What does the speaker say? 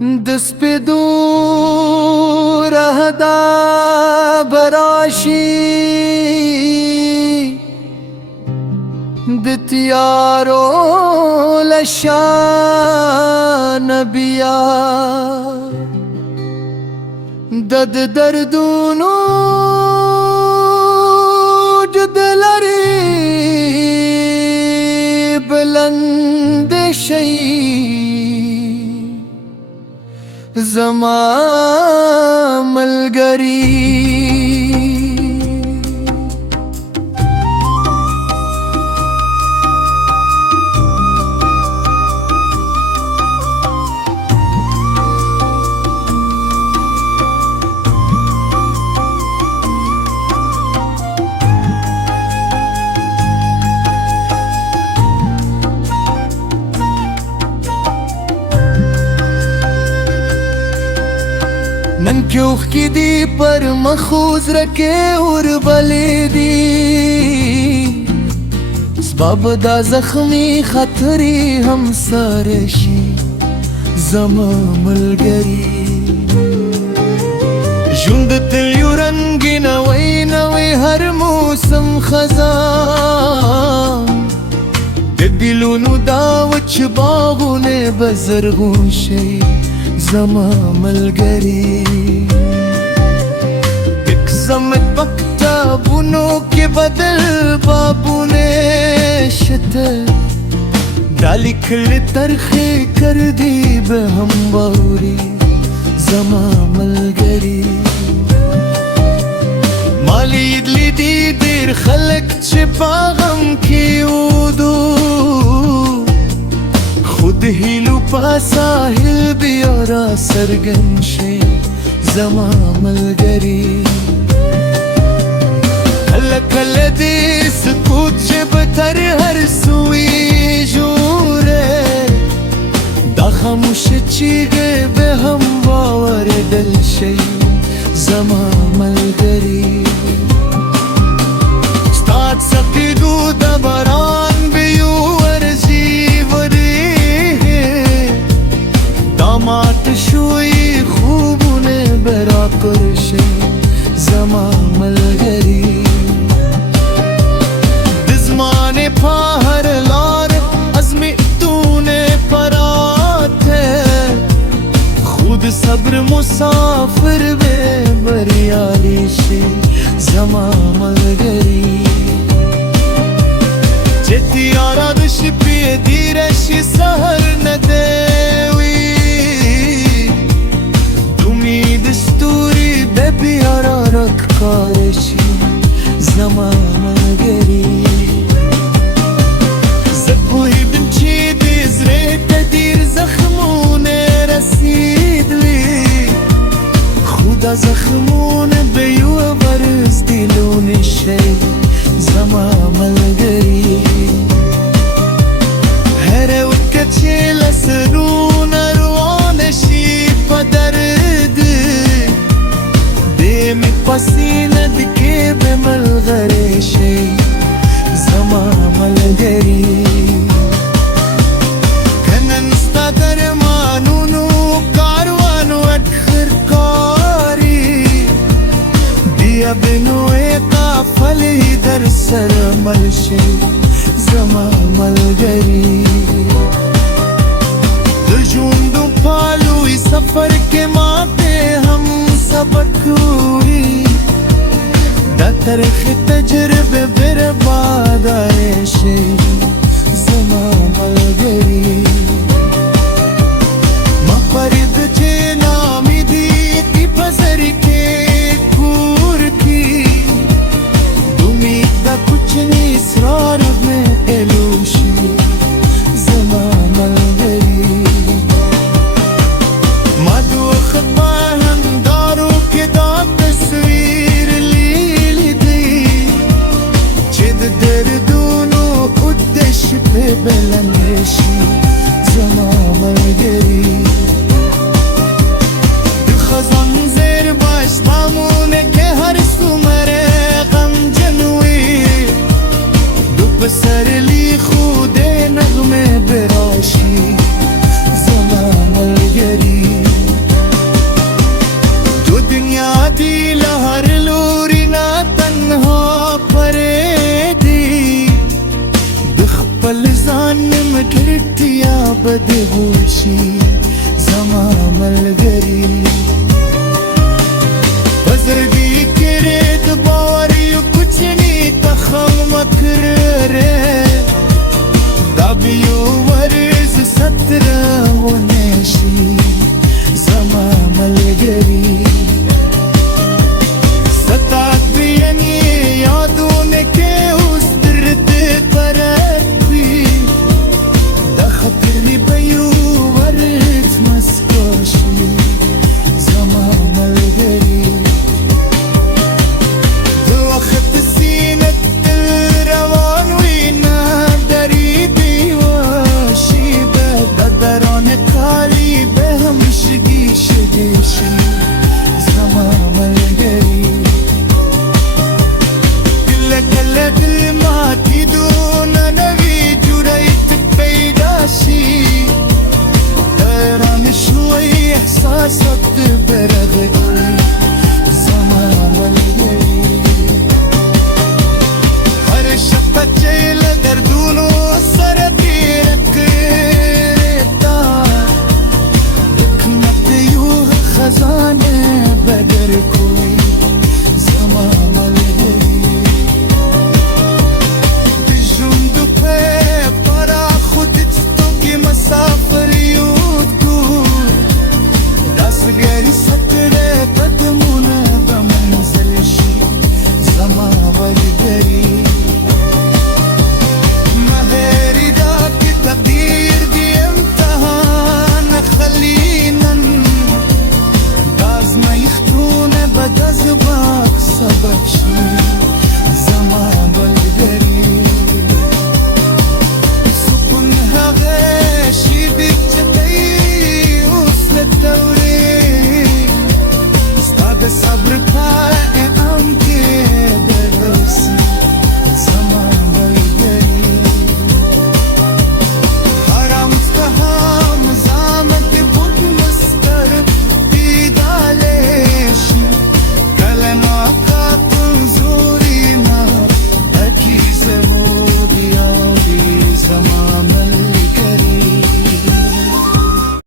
دسپیدو رهدا براشی دتیارو لشان بیا دد دردونو جدلری بلند شئی زما ملګری نن کیوخ کی دی پر مخوز رکے اور بلی دی سبب دا زخمی خطری ہم سارشی زما ملگری ژوند تلیو رنگی نوی نوی هر موسم خزان د دلونو دا وچ باغونه بزرغون شي زما ملګری ایک زمت مکتابونو کې بدل بابونه شته ډالی کل ترخه کر دی به هم باوري زما ملګری مالی دلی دی دیر خلق چې پاغم کې ودو خود هیلو پا ساحل بیا را سرګن شي زما ملګری کله کله دې سکوت چې به تر هر سوی جوړه دا خاموش چیغې به هم واورېدل شي زما ملګری ستا څپېدو د باران به یو ورځي مات شوی خوبونه برا کرشی زما ملګری دزمان پا هر لار ازمیتونه پراته خود صبر مسافر به بریالی شی زما ملګری چتی آرا دشی پی دیرشی سهر ندوی دستوری ببی آرارک کارشی زما ملګری زپوی بم چی دزره تدیر زخمونه رسیدلی خدا زخمونه بیو برز دیلون شی زما ملګری هر وکت چی لسرون روان شی پدر می پسینه دکې به ملغری شي زما ملګری کنن ستا درمانونو کاروانو اټخر کاری بیا به نوې قافلې در سره مل شي زما ملګری د ژوند په لوی سفر کې ماته هم سبق ہوئی دا ترخ تجربه برباد شي زما ملګری ما فرید چې نامې دي کی پزر کې کور کی امید دا کچھ نہیں اسرار میں الوشی زما ملګری ما دو خطبه دا تصویر لیدی چې د دردونو قدش په بلند شي بدبوشي زمام الغريب بزردی کرد باوری कुछ नहीं तखमक रे दाबियो वर्ष 17